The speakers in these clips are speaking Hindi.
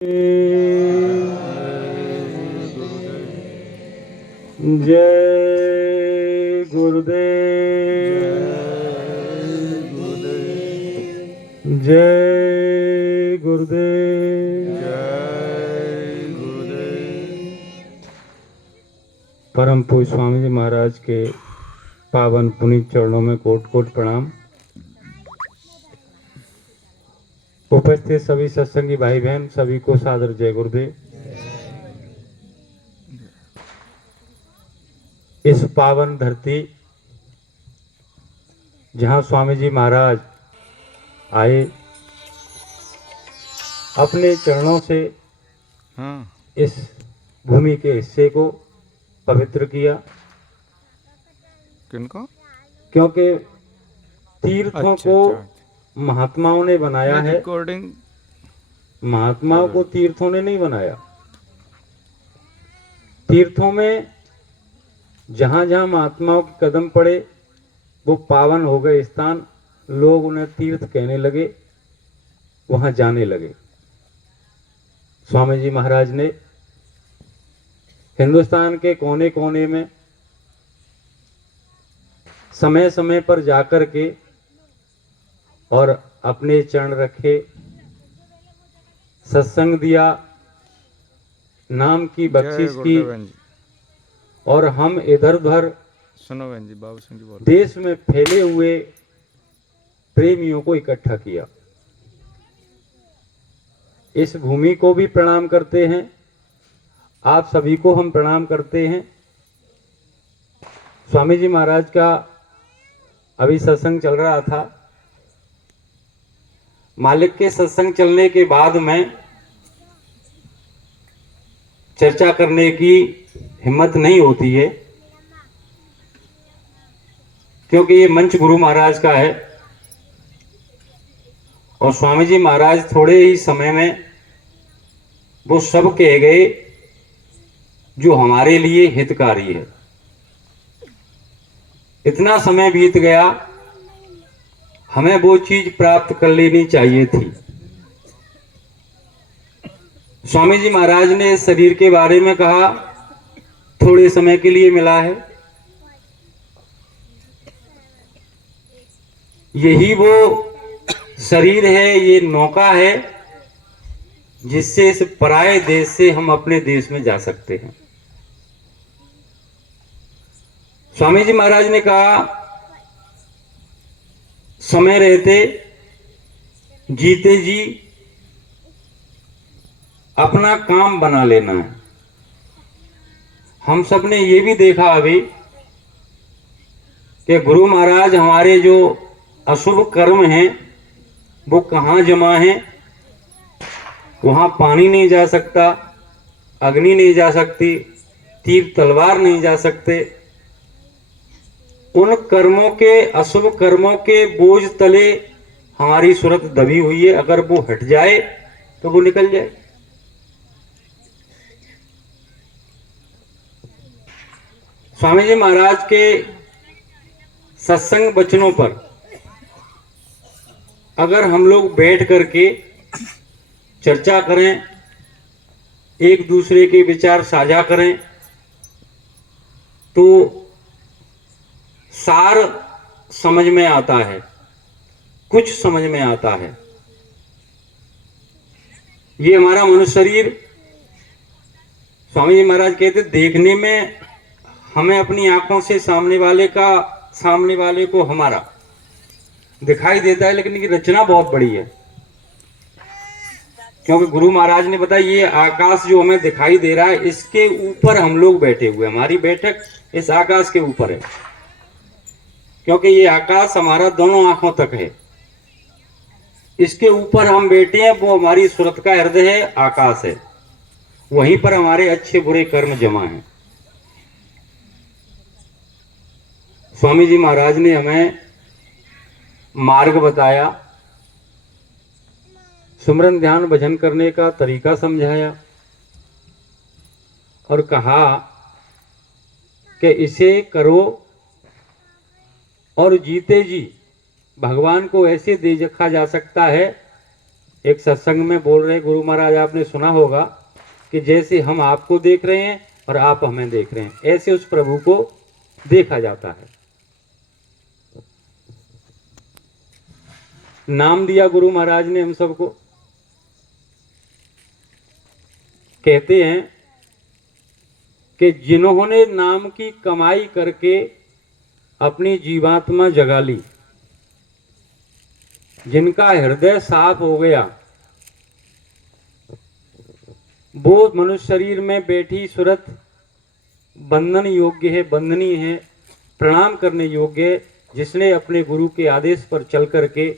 जय गुरुदेव, जय गुरुदेव, जय गुरुदेव। परम पूज्य स्वामी जी महाराज के पावन पुनीत चरणों में कोट कोट प्रणाम। उपस्थित सभी सत्संगी भाई बहन सभी को सादर जय गुरुदेव। इस पावन धरती जहां स्वामी जी महाराज आए, अपने चरणों से इस भूमि के हिस्से को पवित्र किया। किनको? क्योंकि तीर्थों को महात्माओं ने बनाया है, रिकॉर्डिंग महात्माओं को तीर्थों ने नहीं बनाया। तीर्थों में जहां जहां महात्माओं के कदम पड़े वो पावन हो गए स्थान, लोग उन्हें तीर्थ कहने लगे, वहां जाने लगे। स्वामी जी महाराज ने हिंदुस्तान के कोने कोने में समय समय पर जाकर के और अपने चरण रखे, सत्संग दिया, नाम की बख्शिश की, और हम इधर उधर सुनो बहन जी, बाबू सिंह जी बोल देश में फैले हुए प्रेमियों को इकट्ठा किया। इस भूमि को भी प्रणाम करते हैं, आप सभी को हम प्रणाम करते हैं। स्वामी जी महाराज का अभी सत्संग चल रहा था। मालिक के सत्संग चलने के बाद में चर्चा करने की हिम्मत नहीं होती है, क्योंकि ये मंच गुरु महाराज का है और स्वामी जी महाराज थोड़े ही समय में वो सब कह गए जो हमारे लिए हितकारी है। इतना समय बीत गया, हमें वो चीज प्राप्त कर लेनी चाहिए थी। स्वामी जी महाराज ने शरीर के बारे में कहा, थोड़े समय के लिए मिला है। यही वो शरीर है, ये नौका है जिससे इस पराये देश से हम अपने देश में जा सकते हैं। स्वामी जी महाराज ने कहा, समय रहते जीते जी अपना काम बना लेना है। हम सब ने ये भी देखा अभी कि गुरु महाराज हमारे जो अशुभ कर्म हैं वो कहाँ जमा हैं। वहां पानी नहीं जा सकता, अग्नि नहीं जा सकती, तीर तलवार नहीं जा सकते। उन कर्मों के, अशुभ कर्मों के बोझ तले हमारी सूरत दबी हुई है। अगर वो हट जाए तो वो निकल जाए। स्वामी जी महाराज के सत्संग वचनों पर अगर हम लोग बैठ करके चर्चा करें, एक दूसरे के विचार साझा करें, तो सार समझ में आता है, कुछ समझ में आता है। ये हमारा मनुष्य शरीर, स्वामी जी महाराज कहते देखने में हमें अपनी आंखों से सामने वाले को हमारा दिखाई देता है, लेकिन इसकी रचना बहुत बड़ी है। क्योंकि गुरु महाराज ने बताया, ये आकाश जो हमें दिखाई दे रहा है, इसके ऊपर हम लोग बैठे हुए, हमारी बैठक इस आकाश के ऊपर है। क्योंकि ये आकाश हमारा दोनों आंखों तक है, इसके ऊपर हम बैठे हैं। वो हमारी सूरत का हृदय है, आकाश है, वहीं पर हमारे अच्छे बुरे कर्म जमा हैं। स्वामी जी महाराज ने हमें मार्ग बताया, सुमरन ध्यान भजन करने का तरीका समझाया और कहा कि इसे करो और जीते जी भगवान को ऐसे दे रखा जा सकता है एक सत्संग में बोल रहे गुरु महाराज, आपने सुना होगा कि जैसे हम आपको देख रहे हैं और आप हमें देख रहे हैं, ऐसे उस प्रभु को देखा जाता है। नाम दिया गुरु महाराज ने हम सबको। कहते हैं कि जिन्होंने नाम की कमाई करके अपनी जीवात्मा जगा ली, जिनका हृदय साफ हो गया, वो मनुष्य शरीर में बैठी सूरत बंधन योग्य है, बंधनी है, प्रणाम करने योग्य है, जिसने अपने गुरु के आदेश पर चल करके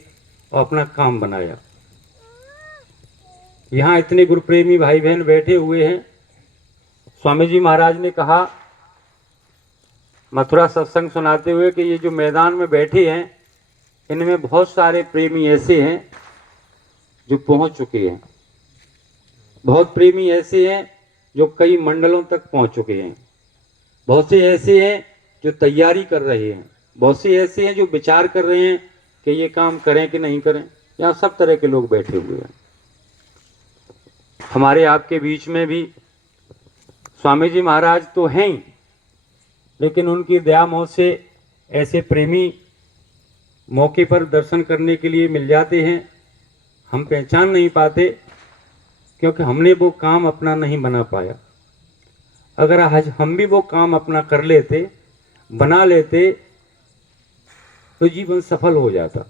और अपना काम बनाया। यहाँ इतने गुरु प्रेमी भाई बहन बैठे हुए हैं। स्वामी जी महाराज ने कहा मथुरा सत्संग सुनाते हुए कि ये जो मैदान में बैठे हैं, इनमें बहुत सारे प्रेमी ऐसे हैं जो पहुंच चुके हैं, बहुत प्रेमी ऐसे हैं जो कई मंडलों तक पहुंच चुके हैं, बहुत से ऐसे हैं जो तैयारी कर रहे हैं, बहुत से ऐसे हैं जो विचार कर रहे हैं कि ये काम करें कि नहीं करें। यहाँ सब तरह के लोग बैठे हुए हैं। हमारे आपके बीच में भी स्वामी जी महाराज तो हैं ही, लेकिन उनकी दया मोह से ऐसे प्रेमी मौके पर दर्शन करने के लिए मिल जाते हैं। हम पहचान नहीं पाते क्योंकि हमने वो काम अपना नहीं बना पाया। अगर आज हम भी वो काम अपना कर लेते, बना लेते, तो जीवन सफल हो जाता।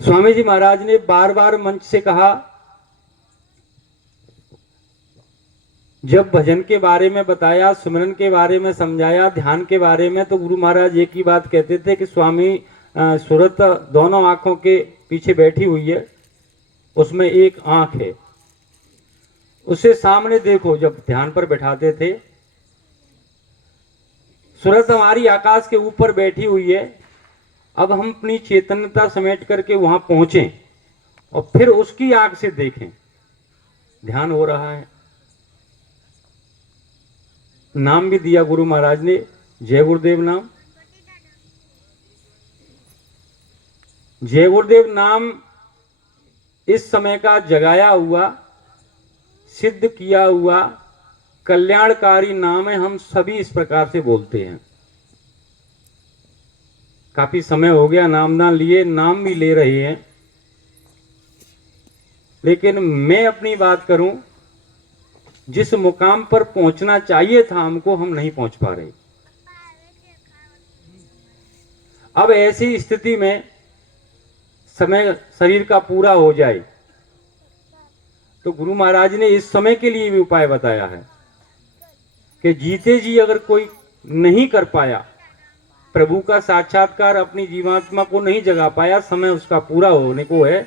स्वामी जी महाराज ने बार बार मंच से कहा, जब भजन के बारे में बताया, सुमिरन के बारे में समझाया, ध्यान के बारे में, तो गुरु महाराज एक ही बात कहते थे कि स्वामी सूरत दोनों आंखों के पीछे बैठी हुई है, उसमें एक आंख है, उसे सामने देखो। जब ध्यान पर बैठाते थे, सूरत हमारी आकाश के ऊपर बैठी हुई है। अब हम अपनी चैतन्यता समेट करके वहां पहुंचे और फिर उसकी आंख से देखें, ध्यान हो रहा है। नाम भी दिया गुरु महाराज ने, जय गुरुदेव नाम। जय गुरुदेव नाम इस समय का जगाया हुआ, सिद्ध किया हुआ, कल्याणकारी नाम है। हम सभी इस प्रकार से बोलते हैं। काफी समय हो गया नामदान लिए, नाम भी ले रहे हैं, लेकिन मैं अपनी बात करूं, जिस मुकाम पर पहुंचना चाहिए था हमको, हम नहीं पहुंच पा रहे। अब ऐसी स्थिति में समय शरीर का पूरा हो जाए, तो गुरु महाराज ने इस समय के लिए भी उपाय बताया है कि जीते जी अगर कोई नहीं कर पाया, प्रभु का साक्षात्कार अपनी जीवात्मा को नहीं जगा पाया, समय उसका पूरा होने को है,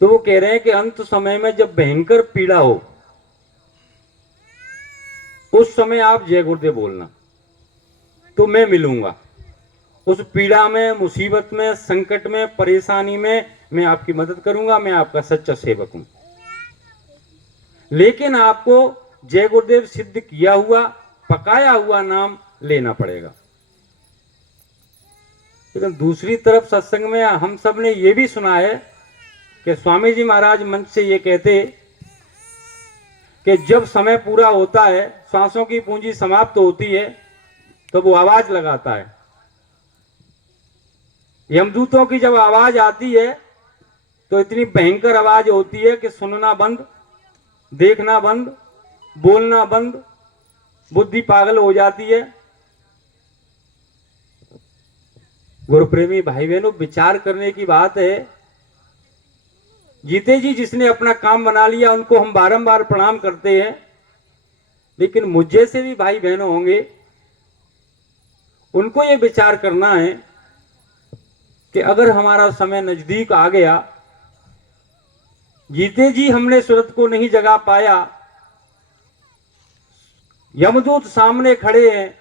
तो वो कह रहे हैं कि अंत समय में जब भयंकर पीड़ा हो, उस समय आप जय गुरुदेव बोलना, तो मैं मिलूंगा। उस पीड़ा में, मुसीबत में, संकट में, परेशानी में मैं आपकी मदद करूंगा, मैं आपका सच्चा सेवक हूं। लेकिन आपको जय गुरुदेव सिद्ध किया हुआ, पकाया हुआ नाम लेना पड़ेगा। लेकिन दूसरी तरफ सत्संग में हम सब ने यह भी सुना है कि स्वामी जी महाराज मंच से ये कहते कि जब समय पूरा होता है, सांसों की पूंजी समाप्त होती है, तो वो आवाज लगाता है। यमदूतों की जब आवाज आती है तो इतनी भयंकर आवाज होती है कि सुनना बंद, देखना बंद, बोलना बंद, बुद्धि पागल हो जाती है। गुरु प्रेमी भाई बहनों, विचार करने की बात है। जीते जी जिसने अपना काम बना लिया, उनको हम बारंबार प्रणाम करते हैं, लेकिन मुझ जैसे भी भाई बहनों होंगे, उनको ये विचार करना है कि अगर हमारा समय नजदीक आ गया, जीते जी हमने सूरत को नहीं जगा पाया, यमदूत सामने खड़े हैं,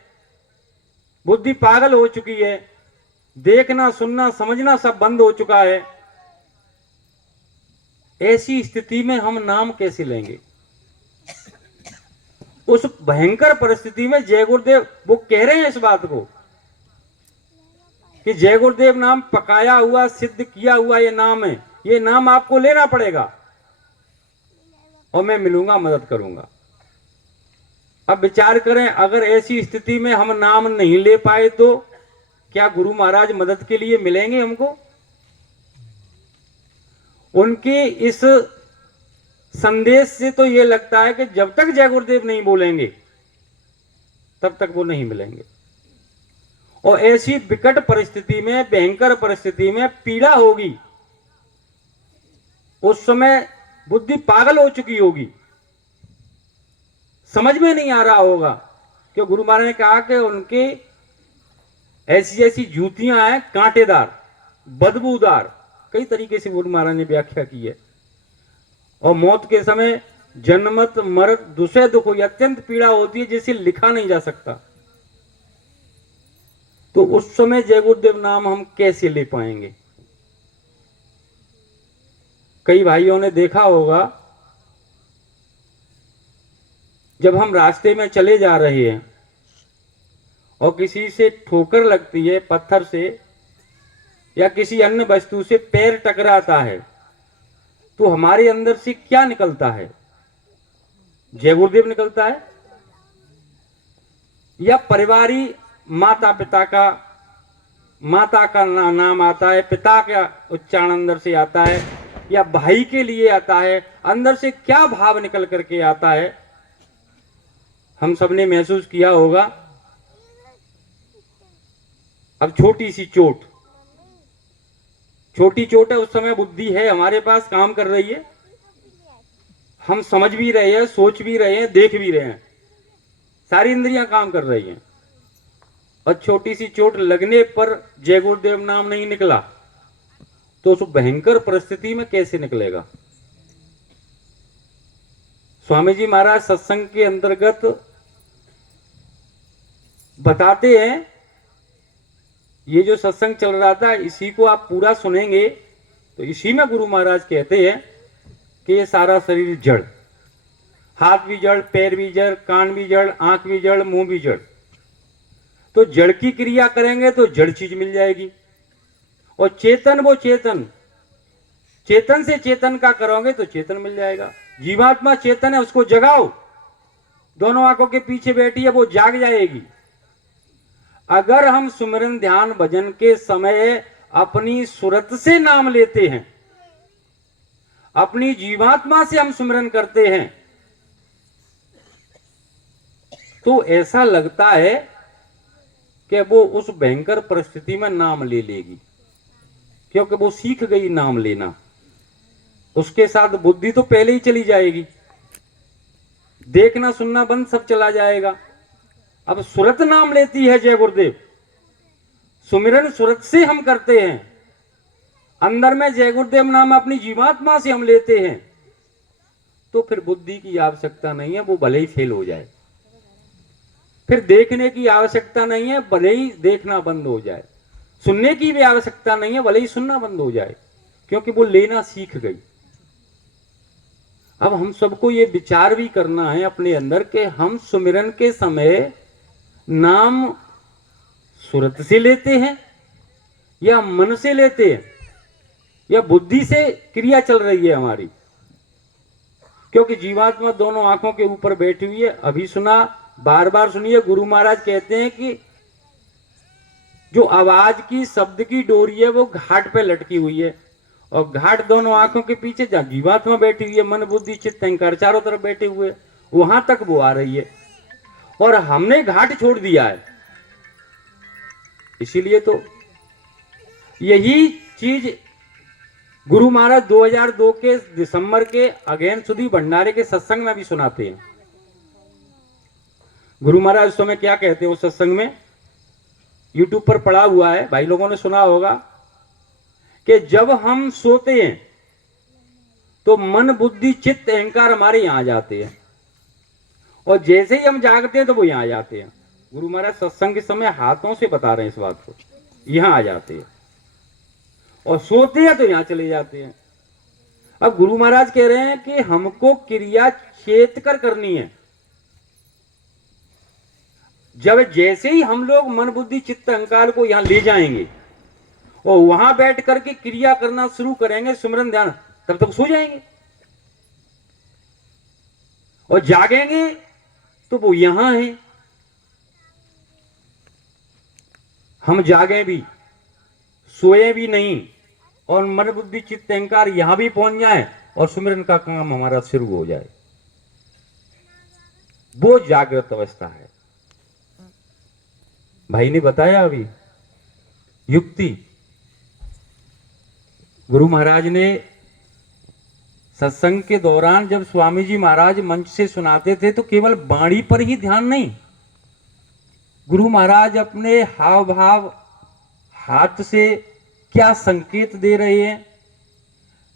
बुद्धि पागल हो चुकी है, देखना, सुनना, समझना सब बंद हो चुका है, ऐसी स्थिति में हम नाम कैसे लेंगे? उस भयंकर परिस्थिति में जय गुरुदेव वो कह रहे हैं इस बात को कि जय गुरुदेव नाम पकाया हुआ सिद्ध किया हुआ ये नाम है, ये नाम आपको लेना पड़ेगा और मैं मिलूंगा, मदद करूंगा। अब विचार करें, अगर ऐसी स्थिति में हम नाम नहीं ले पाए तो क्या गुरु महाराज मदद के लिए मिलेंगे हमको? उनके इस संदेश से तो ये लगता है कि जब तक जय गुरुदेव नहीं बोलेंगे तब तक वो नहीं मिलेंगे। और ऐसी विकट परिस्थिति में, भयंकर परिस्थिति में पीड़ा होगी, उस समय बुद्धि पागल हो चुकी होगी, समझ में नहीं आ रहा होगा। क्यों गुरु महाराज ने कहा कि उनके ऐसी ऐसी जूतियां हैं, कांटेदार, बदबूदार, कई तरीके से गुरु महाराज ने व्याख्या की है। और मौत के समय जन्मत मरत दुसह दुख हुई, अत्यंत पीड़ा होती है जिसे लिखा नहीं जा सकता। तो उस समय जय गुरुदेव नाम हम कैसे ले पाएंगे? कई भाइयों ने देखा होगा, जब हम रास्ते में चले जा रहे हैं और किसी से ठोकर लगती है, पत्थर से या किसी अन्य वस्तु से पैर टकराता है, तो हमारे अंदर से क्या निकलता है? जय गुरुदेव निकलता है, या परिवारी माता का नाम आता है, पिता का उच्चारण अंदर से आता है, या भाई के लिए आता है, अंदर से क्या भाव निकल करके आता है? हम सबने महसूस किया होगा। अब छोटी सी चोट, छोटी चोट है, उस समय बुद्धि है हमारे पास, काम कर रही है, हम समझ भी रहे हैं, सोच भी रहे हैं, देख भी रहे हैं, सारी इंद्रियां काम कर रही हैं, और छोटी सी चोट लगने पर जय गुरुदेव नाम नहीं निकला तो उस भयंकर परिस्थिति में कैसे निकलेगा? स्वामी जी महाराज सत्संग के अंतर्गत बताते हैं, ये जो सत्संग चल रहा था इसी को आप पूरा सुनेंगे तो इसी में गुरु महाराज कहते हैं कि ये सारा शरीर जड़, हाथ भी जड़, पैर भी जड़, कान भी जड़, आंख भी जड़, मुंह भी जड़। तो जड़ की क्रिया करेंगे तो जड़ चीज मिल जाएगी, और चेतन वो चेतन, चेतन से चेतन का करोगे तो चेतन मिल जाएगा। जीवात्मा चेतन है, उसको जगाओ, दोनों आंखों के पीछे बैठी है, वो जाग जाएगी। अगर हम सुमिरन ध्यान भजन के समय अपनी सुरत से नाम लेते हैं, अपनी जीवात्मा से हम सुमिरन करते हैं, तो ऐसा लगता है कि वो उस भयंकर परिस्थिति में नाम ले लेगी, क्योंकि वो सीख गई नाम लेना। उसके साथ बुद्धि तो पहले ही चली जाएगी, देखना सुनना बंद, सब चला जाएगा। अब सुरत नाम लेती है जय गुरुदेव, सुमिरन सुरत से हम करते हैं, अंदर में जय गुरुदेव नाम अपनी जीवात्मा से हम लेते हैं, तो फिर बुद्धि की आवश्यकता नहीं है, वो भले ही फेल हो जाए। फिर देखने की आवश्यकता नहीं है, भले ही देखना बंद हो जाए। सुनने की भी आवश्यकता नहीं है, भले ही सुनना बंद हो जाए, क्योंकि वो लेना सीख गई। अब हम सबको ये विचार भी करना है अपने अंदर कि हम सुमिरन के समय नाम सुरत से लेते हैं या मन से लेते हैं या बुद्धि से क्रिया चल रही है हमारी, क्योंकि जीवात्मा दोनों आंखों के ऊपर बैठी हुई है। अभी सुना, बार बार सुनिए, गुरु महाराज कहते हैं कि जो आवाज की, शब्द की डोरी है वो घाट पे लटकी हुई है, और घाट दोनों आंखों के पीछे जहां जीवात्मा बैठी हुई है, मन बुद्धि चित्त अहंकार चारों तरफ बैठे हुए, वहां तक वो आ रही है, और हमने घाट छोड़ दिया है। इसीलिए तो यही चीज गुरु महाराज 2002 के दिसंबर के अगेन सुधी भंडारे के सत्संग में भी सुनाते हैं। गुरु महाराज उस समय क्या कहते हैं उस सत्संग में, यूट्यूब पर पड़ा हुआ है, भाई लोगों ने सुना होगा, कि जब हम सोते हैं तो मन बुद्धि चित्त अहंकार हमारे यहां आ जाते हैं, और जैसे ही हम जागते हैं तो वो यहां आ जाते हैं। गुरु महाराज सत्संग के समय हाथों से बता रहे हैं इस बात को, यहां आ जाते हैं, और सोते हैं तो यहां चले जाते हैं। अब गुरु महाराज कह रहे हैं कि हमको क्रिया चेत कर करनी है। जब जैसे ही हम लोग मन बुद्धि चित्त अहंकार को यहां ले जाएंगे, और वहां बैठ करके क्रिया करना शुरू करेंगे, सुमिरन ध्यान, तब तक सो जाएंगे। और जागेंगे तो वो यहां है। हम जागे भी, सोए भी नहीं, और मन बुद्धि चित्त अहंकार यहां भी पहुंच जाए और सुमिरन का काम हमारा शुरू हो जाए, वो जागृत अवस्था है। भाई ने बताया अभी युक्ति, गुरु महाराज ने सत्संग के दौरान जब स्वामी जी महाराज मंच से सुनाते थे तो केवल वाणी पर ही ध्यान नहीं, गुरु महाराज अपने हाव भाव, हाथ से क्या संकेत दे रहे हैं,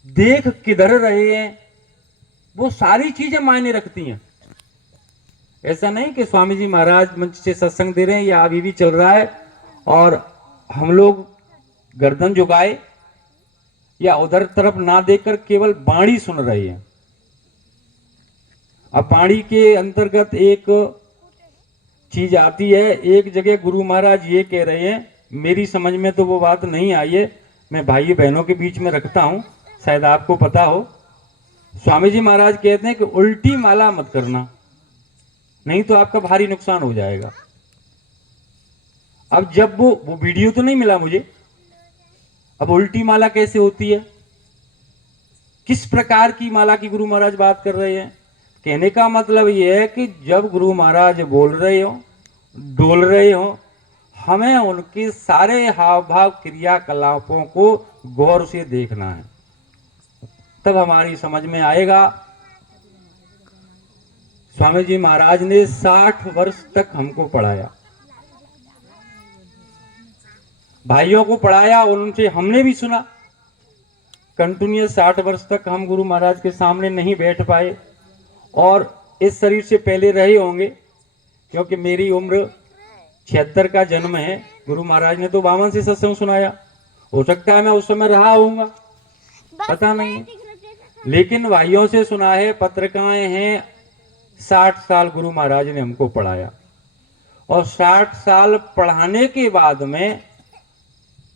देख किधर रहे हैं, वो सारी चीजें मायने रखती हैं। ऐसा नहीं कि स्वामी जी महाराज मंच से सत्संग दे रहे हैं या अभी भी चल रहा है और हम लोग गर्दन झुकाए या उधर तरफ ना देखकर केवल वाणी सुन रहे हैं। अब वाणी के अंतर्गत एक चीज आती है, एक जगह गुरु महाराज ये कह रहे हैं, मेरी समझ में तो वो बात नहीं आई है, मैं भाई बहनों के बीच में रखता हूं, शायद आपको पता हो। स्वामी जी महाराज कहते हैं कि उल्टी माला मत करना, नहीं तो आपका भारी नुकसान हो जाएगा। अब जब वो वीडियो तो नहीं मिला मुझे, अब उल्टी माला कैसे होती है, किस प्रकार की माला की गुरु महाराज बात कर रहे हैं। कहने का मतलब यह है कि जब गुरु महाराज बोल रहे हो, डोल रहे हो, हमें उनके सारे हाव भाव क्रियाकलापों को गौर से देखना है, तब हमारी समझ में आएगा। स्वामी जी महाराज ने 60 वर्ष तक हमको पढ़ाया, भाइयों को पढ़ाया, उनसे हमने भी सुना। कंटिन्यूअस 60 वर्ष तक हम गुरु महाराज के सामने नहीं बैठ पाए और इस शरीर से पहले रहे होंगे, क्योंकि मेरी उम्र 76 का जन्म है। गुरु महाराज ने तो 52 से सत्संग सुनाया, हो सकता है मैं उस समय रहा होऊंगा, पता नहीं है। लेकिन भाइयों से सुना है, पत्रिकाएं हैं, 60 साल गुरु महाराज ने हमको पढ़ाया। और 60 साल पढ़ाने के बाद में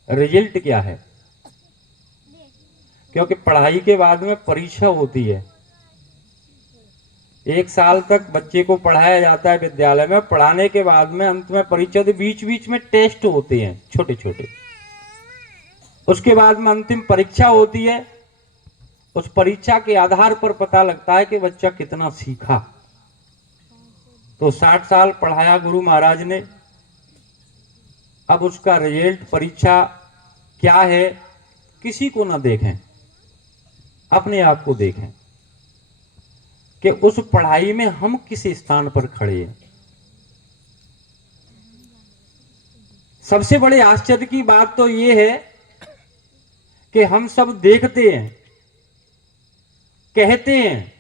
रिजल्ट क्या है, क्योंकि पढ़ाई के बाद में परीक्षा होती है। 1 साल तक बच्चे को पढ़ाया जाता है विद्यालय में, पढ़ाने के बाद में अंत में परीक्षा, तो बीच बीच में टेस्ट होते हैं छोटे छोटे, उसके बाद में अंतिम परीक्षा होती है। उस परीक्षा के आधार पर पता लगता है कि बच्चा कितना सीखा। तो 60 साल पढ़ाया गुरु महाराज ने, अब उसका रिजल्ट, परीक्षा क्या है, किसी को ना देखें, अपने आप को देखें कि उस पढ़ाई में हम किस स्थान पर खड़े हैं। सबसे बड़े आश्चर्य की बात तो यह है कि हम सब देखते हैं, कहते हैं,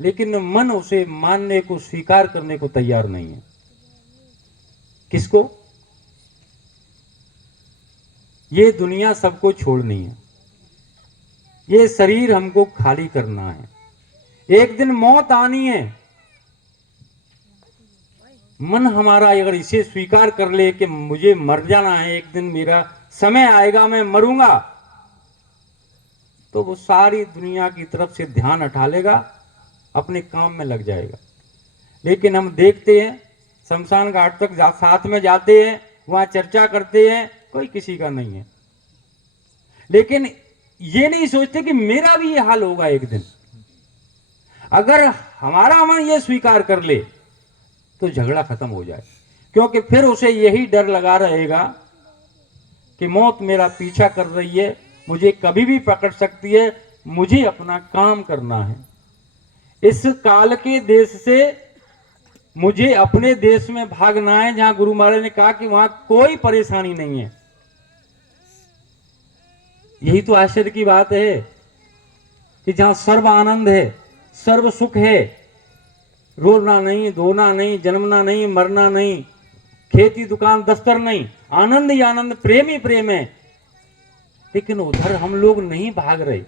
लेकिन मन उसे मानने को, स्वीकार करने को तैयार नहीं है। किसको? ये दुनिया सबको छोड़नी है, ये शरीर हमको खाली करना है, एक दिन मौत आनी है। मन हमारा अगर इसे स्वीकार कर ले कि मुझे मर जाना है, एक दिन मेरा समय आएगा, मैं मरूंगा, तो वो सारी दुनिया की तरफ से ध्यान हटा लेगा, अपने काम में लग जाएगा। लेकिन हम देखते हैं, शमशान घाट तक साथ में जाते हैं, वहां चर्चा करते हैं, कोई किसी का नहीं है। लेकिन ये नहीं सोचते कि मेरा भी ये हाल होगा एक दिन। अगर हमारा मन ये स्वीकार कर ले तो झगड़ा खत्म हो जाए, क्योंकि फिर उसे यही डर लगा रहेगा कि मौत मेरा पीछा कर रही है, मुझे कभी भी पकड़ सकती है, मुझे अपना काम करना है। इस काल के देश से मुझे अपने देश में भागना है, जहां गुरु महाराज ने कहा कि वहां कोई परेशानी नहीं है। यही तो आश्चर्य की बात है कि जहां सर्व आनंद है, सर्व सुख है, रोना नहीं, धोना नहीं, जन्मना नहीं, मरना नहीं, खेती दुकान दफ्तर नहीं, आनंद ही आनंद, प्रेम ही प्रेम है। लेकिन उधर हम लोग नहीं भाग रहे।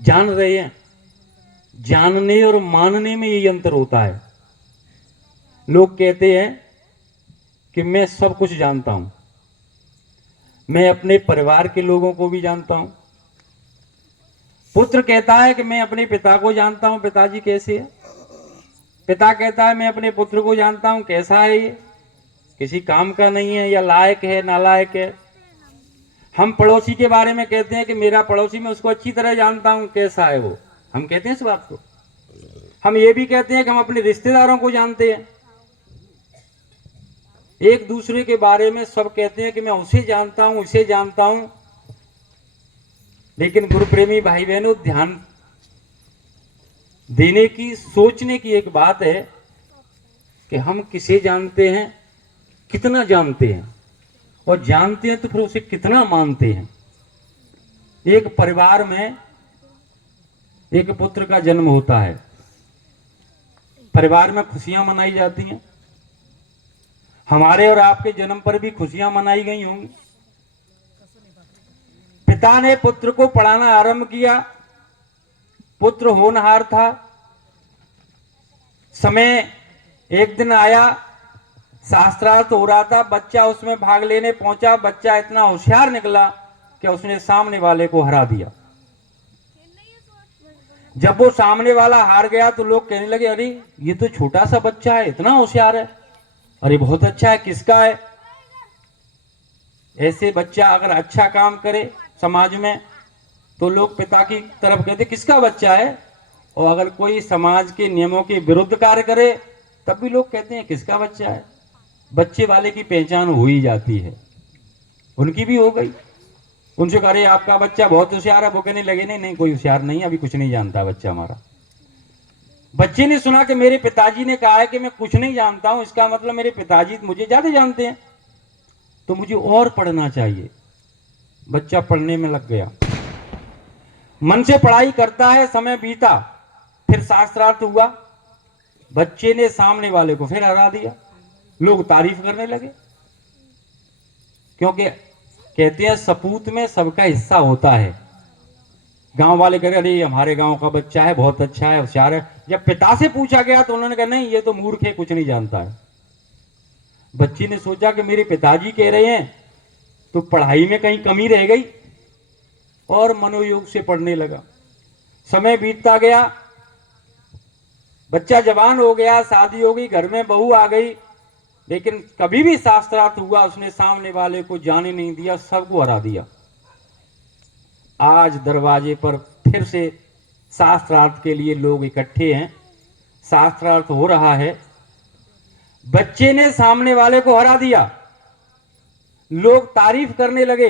जान रहे हैं, जानने और मानने में यही अंतर होता है। लोग कहते हैं कि मैं सब कुछ जानता हूं। मैं अपने परिवार के लोगों को भी जानता हूं। पुत्र कहता है कि मैं अपने पिता को जानता हूं, पिताजी कैसे है। पिता कहता है मैं अपने पुत्र को जानता हूं, कैसा है ये, किसी काम का नहीं है, या लायक है नालायक है। हम पड़ोसी के बारे में कहते हैं कि मेरा पड़ोसी, मैं उसको अच्छी तरह जानता हूं, कैसा है वो। हम कहते हैं इस बात को। हम ये भी कहते हैं कि हम अपने रिश्तेदारों को जानते हैं। एक दूसरे के बारे में सब कहते हैं कि मैं उसे जानता हूं, उसे जानता हूं। लेकिन गुरु प्रेमी भाई बहनों, ध्यान देने की, सोचने की एक बात है कि हम किसे जानते हैं, कितना जानते हैं, और जानते हैं तो फिर उसे कितना मानते हैं। एक परिवार में एक पुत्र का जन्म होता है, परिवार में खुशियां मनाई जाती हैं। हमारे और आपके जन्म पर भी खुशियां मनाई गई होंगी। पिता ने पुत्र को पढ़ाना आरंभ किया। पुत्र होनहार था। समय एक दिन आया, शास्त्रार्थ हो रहा था, बच्चा उसमें भाग लेने पहुंचा। बच्चा इतना होशियार निकला कि उसने सामने वाले को हरा दिया। जब वो सामने वाला हार गया तो लोग कहने लगे, अरे ये तो छोटा सा बच्चा है, इतना होशियार है, अरे बहुत अच्छा है, किसका है। ऐसे बच्चा अगर अच्छा काम करे समाज में तो लोग पिता की तरफ कहते किसका बच्चा है, और अगर कोई समाज के नियमों के विरुद्ध कार्य करे तब भी लोग कहते हैं किसका बच्चा है। बच्चे वाले की पहचान हो ही जाती है। उनकी भी हो गई। उनसे कह रहे आपका बच्चा बहुत होशियार है, वो कहने लगे नहीं नहीं, कोई होशियार नहीं, अभी कुछ नहीं जानता बच्चा हमारा। बच्चे ने सुना कि मेरे पिताजी ने कहा है कि मैं कुछ नहीं जानता हूं, इसका मतलब मेरे पिताजी मुझे ज्यादा जानते हैं, तो मुझे और पढ़ना चाहिए। बच्चा पढ़ने में लग गया, मन से पढ़ाई करता है। समय बीता, फिर शास्त्रार्थ हुआ। बच्चे ने सामने वाले को फिर हरा दिया। लोग तारीफ करने लगे, क्योंकि कहते हैं सपूत में सबका हिस्सा होता है। गांव वाले कह रहे अरे हमारे गांव का बच्चा है, बहुत अच्छा है, होशियार है। जब पिता से पूछा गया तो उन्होंने कहा नहीं, ये तो मूर्ख है, कुछ नहीं जानता है। बच्चे ने सोचा कि मेरे पिताजी कह रहे हैं तो पढ़ाई में कहीं कमी रह गई, और मनोयोग से पढ़ने लगा। समय बीतता गया, बच्चा जवान हो गया, शादी हो गई, घर में बहू आ गई, लेकिन कभी भी शास्त्रार्थ हुआ उसने सामने वाले को जाने नहीं दिया, सबको हरा दिया। आज दरवाजे पर फिर से शास्त्रार्थ के लिए लोग इकट्ठे हैं। शास्त्रार्थ हो रहा है। बच्चे ने सामने वाले को हरा दिया। लोग तारीफ करने लगे